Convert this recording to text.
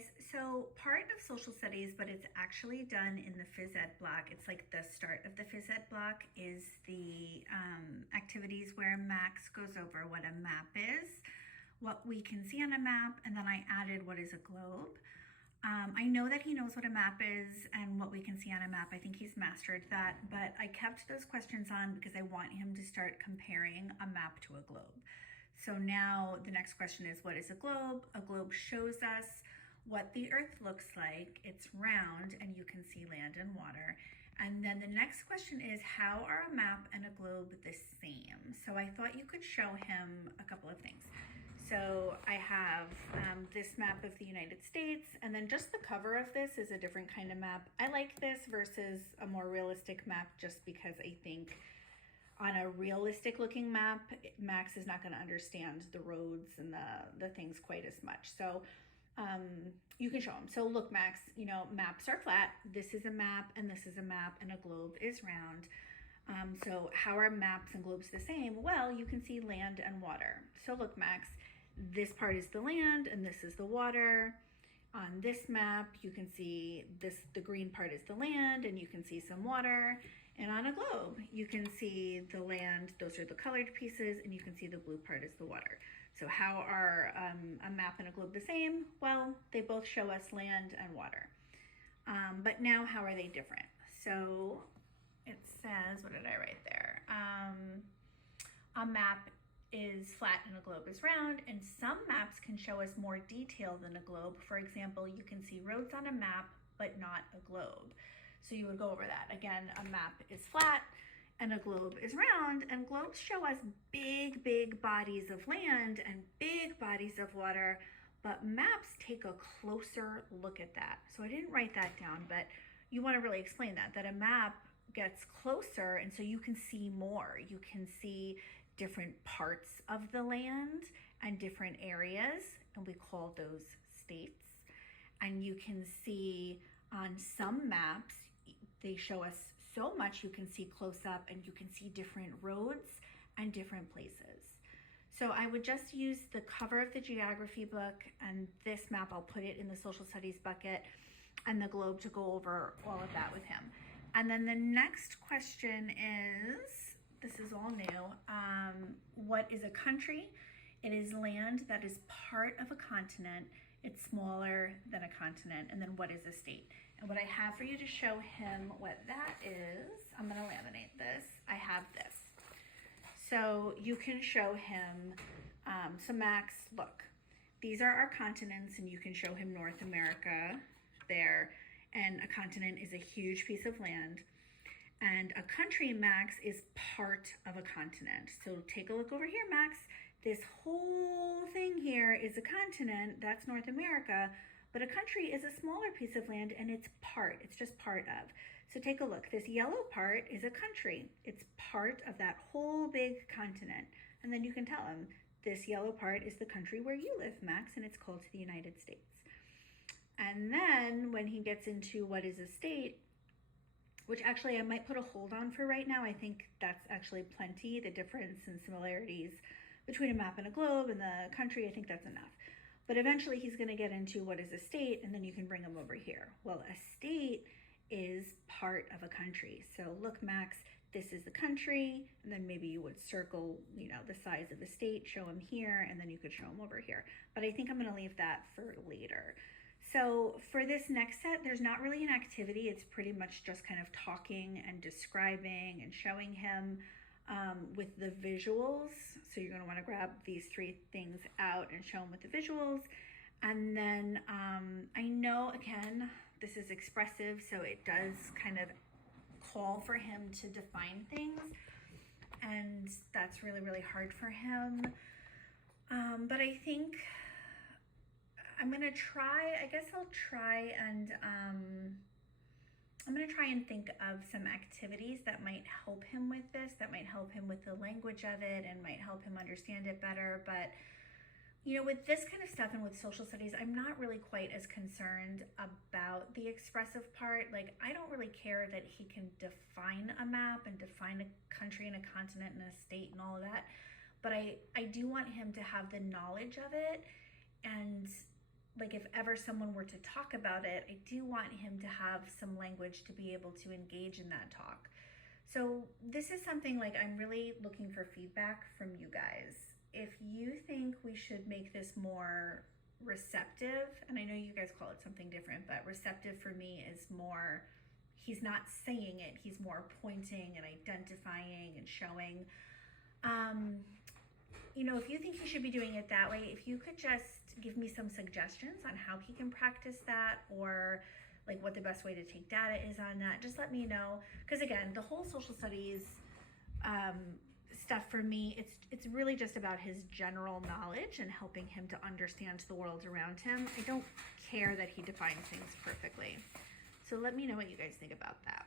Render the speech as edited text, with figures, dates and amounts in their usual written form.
guys. So part of social studies, but it's actually done in the phys ed block. It's like the start of the phys ed block is the activities where Max goes over what a map is, what we can see on a map, and then I added what is a globe. I know that he knows what a map is and what we can see on a map. I think he's mastered that, but I kept those questions on because I want him to start comparing a map to a globe. So now the next question is, what is a globe? A globe shows us what the earth looks like. It's round and you can see land and water. And then the next question is, how are a map and a globe the same? So I thought you could show him a couple of things. So I have this map of the United States, and then just the cover of this is a different kind of map. I like this versus a more realistic map just because I think on a realistic looking map, Max is not going to understand the roads and the things quite as much. So you can show him. So look, Max, maps are flat. This is a map and this is a map, and a globe is round. So how are maps and globes the same? Well, you can see land and water. So look, Max, this part is the land and this is the water. On this map, you can see the green part is the land and you can see some water. And on a globe, you can see the land, those are the colored pieces, and you can see the blue part is the water. So how are a map and a globe the same? Well, they both show us land and water. But now how are they different? So it says, what did I write there? A map is flat and a globe is round, and some maps can show us more detail than a globe. For example, you can see roads on a map, but not a globe. So you would go over that. Again, a map is flat and a globe is round, and globes show us big, big bodies of land and big bodies of water, but maps take a closer look at that. So I didn't write that down, but you want to really explain that a map gets closer, and so you can see more. You can see different parts of the land and different areas, and we call those states. And you can see on some maps, they show us so much you can see close up, and you can see different roads and different places. So I would just use the cover of the geography book and this map. I'll put it in the social studies bucket, and the globe to go over all of that with him. And then the next question is, this is all new. What is a country? It is land that is part of a continent. It's smaller than a continent. And then what is a state? And what I have for you to show him what that is, I'm gonna laminate this. I have this. So you can show him, so Max, look, these are our continents, and you can show him North America there. And a continent is a huge piece of land. And a country, Max, is part of a continent. So take a look over here, Max. This whole thing here is a continent, that's North America, but a country is a smaller piece of land, and it's just part of. So take a look, this yellow part is a country. It's part of that whole big continent. And then you can tell him, this yellow part is the country where you live, Max, and it's called the United States. And then when he gets into what is a state, which actually I might put a hold on for right now. I think that's actually plenty, the difference and similarities between a map and a globe and the country. I think that's enough. But eventually he's going to get into what is a state, and then you can bring him over here. Well, a state is part of a country. So look, Max, this is the country, and then maybe you would circle, the size of the state, show him here, and then you could show him over here. But I think I'm going to leave that for later. So for this next set, there's not really an activity. It's pretty much just kind of talking and describing and showing him with the visuals. So you're going to want to grab these three things out and show him with the visuals. And then I know, again, this is expressive, so it does kind of call for him to define things. And that's really, really hard for him. But I think I'm gonna try, I'll try and I'm gonna try and think of some activities that might help him with this, that might help him with the language of it and might help him understand it better. But with this kind of stuff and with social studies, I'm not really quite as concerned about the expressive part. Like, I don't really care that he can define a map and define a country and a continent and a state and all of that. But I do want him to have the knowledge of it and like if ever someone were to talk about it, I do want him to have some language to be able to engage in that talk. So this is something like I'm really looking for feedback from you guys. If you think we should make this more receptive, and I know you guys call it something different, but receptive for me is more, he's not saying it, he's more pointing and identifying and showing. You know, if you think he should be doing it that way, if you could just give me some suggestions on how he can practice that, or like what the best way to take data is on that, just let me know. Because again, the whole social studies stuff for me, it's really just about his general knowledge and helping him to understand the world around him. I don't care that he defines things perfectly. So let me know what you guys think about that.